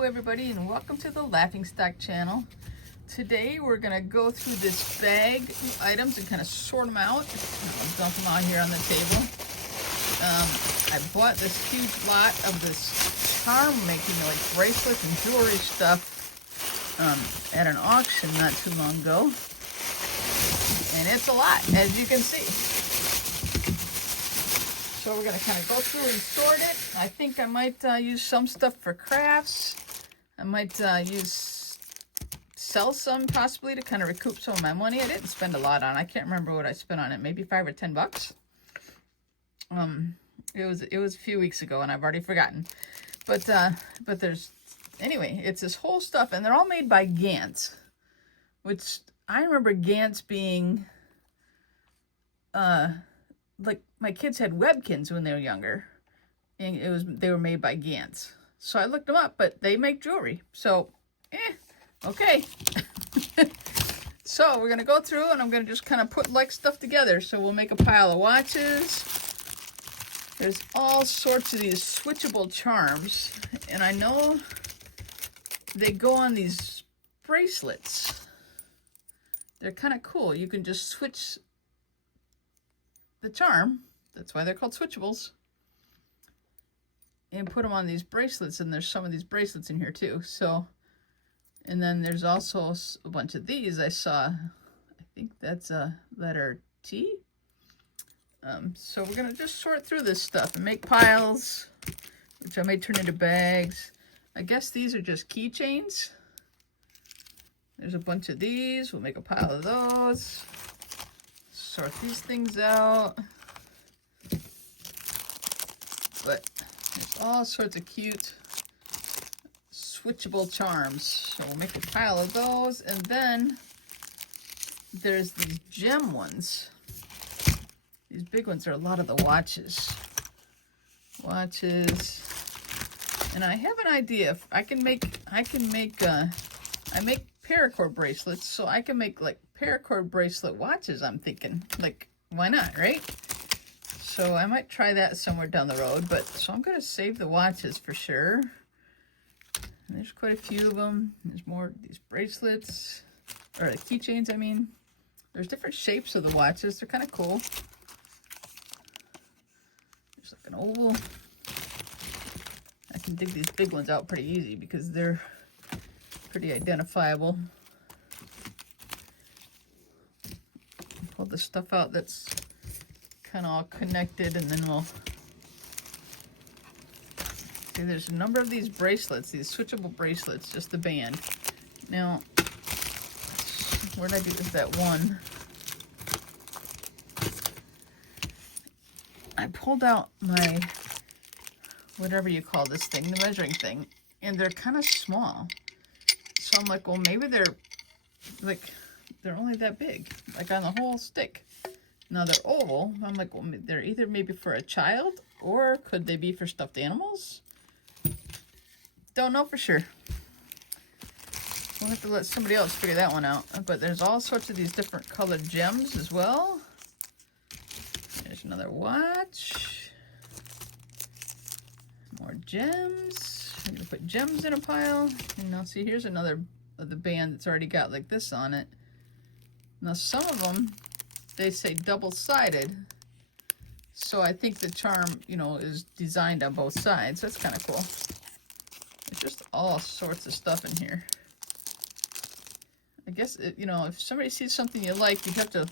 Hello everybody and welcome to the Laughing Stock channel. Today we're going to go through this bag of items and kind of sort them out. I'll dump them out here on the table. I bought this huge lot of this charm making, like bracelets and jewelry stuff at an auction not too long ago. And it's a lot, as you can see. So we're going to kind of go through and sort it. I think I might use some stuff for crafts. I might sell some possibly to kind of recoup some of my money. I didn't spend a lot on it. I can't remember what I spent on it. Maybe $5 or $10. It was a few weeks ago and I've already forgotten. But there's, anyway, it's this whole stuff and they're all made by Gantz, which I remember Gantz being, like my kids had Webkins when they were younger, and they were made by Gantz. So I looked them up, but they make jewelry. So, okay. So we're gonna go through, and I'm gonna just kind of put like stuff together. So we'll make a pile of watches. There's all sorts of these switchable charms, and I know they go on these bracelets. They're kind of cool. You can just switch the charm, that's why they're called switchables, and put them on these bracelets, and there's some of these bracelets in here too. So, and then there's also a bunch of these I saw. I think that's a letter T. So we're gonna just sort through this stuff and make piles, which I may turn into bags. I guess these are just keychains. There's a bunch of these. We'll make a pile of those. Sort these things out. But there's all sorts of cute switchable charms. So we'll make a pile of those. And then there's these gem ones. These big ones are a lot of the watches. Watches. And I have an idea. If I make paracord bracelets, so I can make like paracord bracelet watches. I'm thinking, like, why not, right? So I might try that somewhere down the road. But so I'm gonna save the watches for sure. And there's quite a few of them. There's more of these bracelets, or the keychains, I mean. There's different shapes of the watches. They're kind of cool. There's like an oval. I can dig these big ones out pretty easy because they're pretty identifiable. Pull the stuff out that's kind of all connected, and then we'll see. There's a number of these bracelets, these switchable bracelets, just the band. Now, where did I do that one? I pulled out my, whatever you call this thing, the measuring thing, and they're kind of small. So I'm like, well, maybe they're only that big, like on the whole stick. Now they're oval. I'm like, well, they're either maybe for a child, or could they be for stuffed animals? Don't know for sure. We'll have to let somebody else figure that one out. But there's all sorts of these different colored gems as well. There's another watch. More gems. I'm gonna put gems in a pile. And now see, here's another of the band that's already got like this on it. Now some of them, they say double-sided. So I think the charm, you know, is designed on both sides. That's kind of cool. There's just all sorts of stuff in here. I guess, you know, if somebody sees something you like, you have to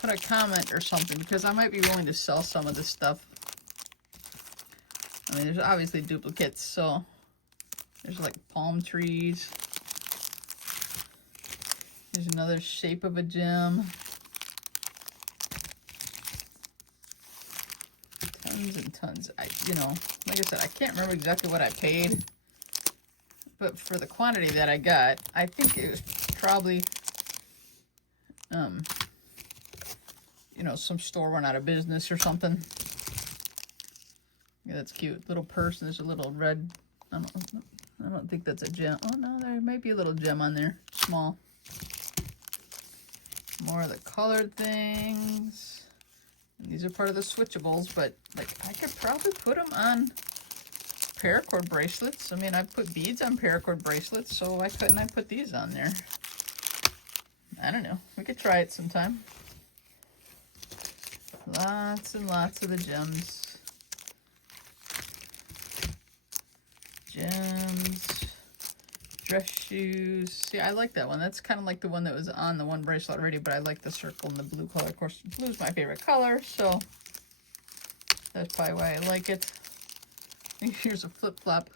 put a comment or something, because I might be willing to sell some of this stuff. I mean, there's obviously duplicates, so there's like palm trees. There's another shape of a gem. Tons and tons. You know, like I said, I can't remember exactly what I paid, but for the quantity that I got, I think it was probably, you know, some store went out of business or something. Yeah, that's cute. Little purse. There's a little red. I don't think that's a gem. Oh no, there might be a little gem on there. Small. More of the colored things. And these are part of the switchables, but like I could probably put them on paracord bracelets. I mean, I put beads on paracord bracelets, so why couldn't I put these on there? I don't know. We could try it sometime. Lots and lots of the gems. Gems. Dress shoes. See, I like that one. That's kind of like the one that was on the one bracelet already, but I like the circle and the blue color. Of course, blue is my favorite color, so that's probably why I like it. Here's a flip-flop.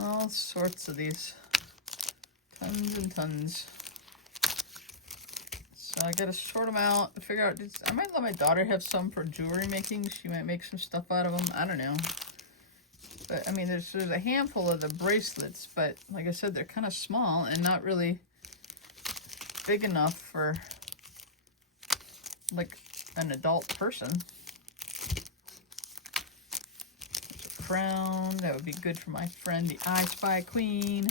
All sorts of these. Tons and tons. So I gotta sort them out and figure out. I might let my daughter have some for jewelry making. She might make some stuff out of them. I don't know. But I mean, there's a handful of the bracelets, but like I said, they're kind of small and not really big enough for like an adult person. There's a crown. That would be good for my friend, the I Spy Queen.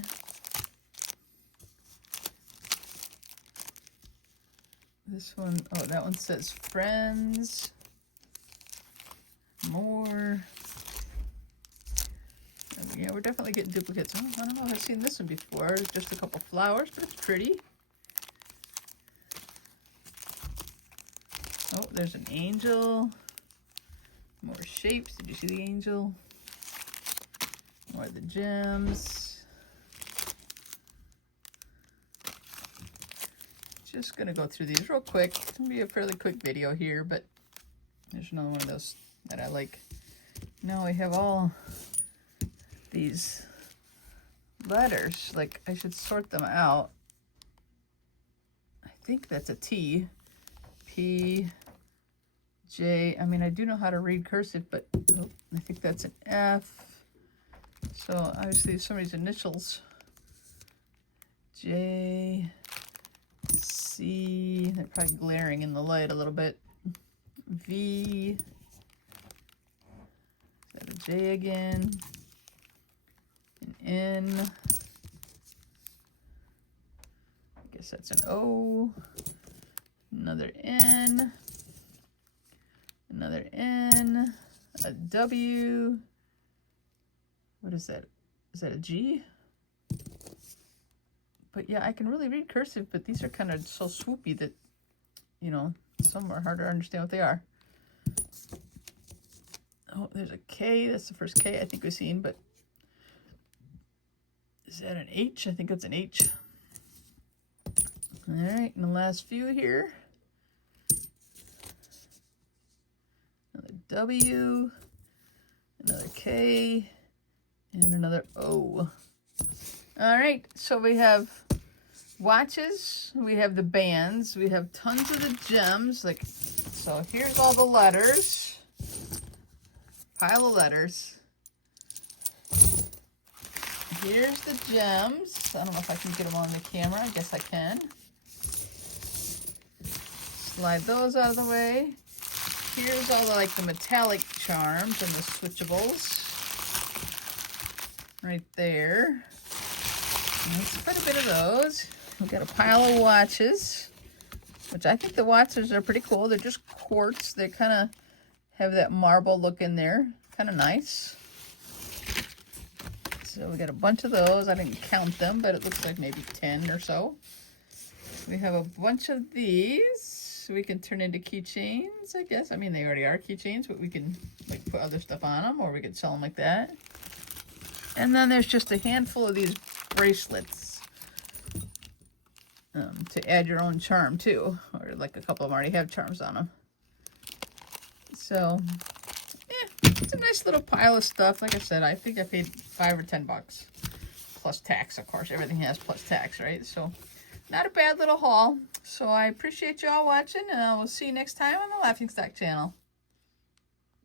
This one, oh, that one says friends. More. Yeah, we're definitely getting duplicates. Oh, I don't know if I've seen this one before. It's just a couple flowers, but it's pretty. Oh, there's an angel. More shapes. Did you see the angel? More of the gems. Just gonna go through these real quick. It's gonna be a fairly quick video here, but there's another one of those that I like. Now we have all these letters. Like, I should sort them out. I think that's a T. P. J. I mean, I do know how to read cursive, but oh, I think that's an F. So obviously somebody's initials. J. C. They're probably glaring in the light a little bit. V. Is that a J again? An N. I guess that's an O. Another N. Another N. A W. What is that? Is that a G? But yeah, I can really read cursive, but these are kind of so swoopy that, you know, some are harder to understand what they are. Oh, there's a K. That's the first K I think we've seen, but is that an H? I think that's an H. All right, and the last few here. Another W, another K, and another O. All right, so we have watches, we have the bands, we have tons of the gems. Like, so here's all the letters. Pile of letters. Here's the gems. I don't know if I can get them on the camera. I guess I can. Slide those out of the way. Here's all the, like, the metallic charms and the switchables. Right there. That's quite a bit of those. We've got a pile of watches, which I think the watches are pretty cool. They're just quartz. They kind of have that marble look in there. Kind of nice. So we got a bunch of those. I didn't count them, but it looks like maybe 10 or so. We have a bunch of these. We can turn into keychains, I guess. I mean, they already are keychains, but we can like put other stuff on them, or we could sell them like that. And then there's just a handful of these bracelets to add your own charm too, or like a couple of them already have charms on them. So yeah, it's a nice little pile of stuff. Like I said, I think I paid $5 or $10 plus tax. Of course, everything has plus tax, right? So not a bad little haul. So I appreciate you all watching, and I will see you next time on the Laughing Stock channel.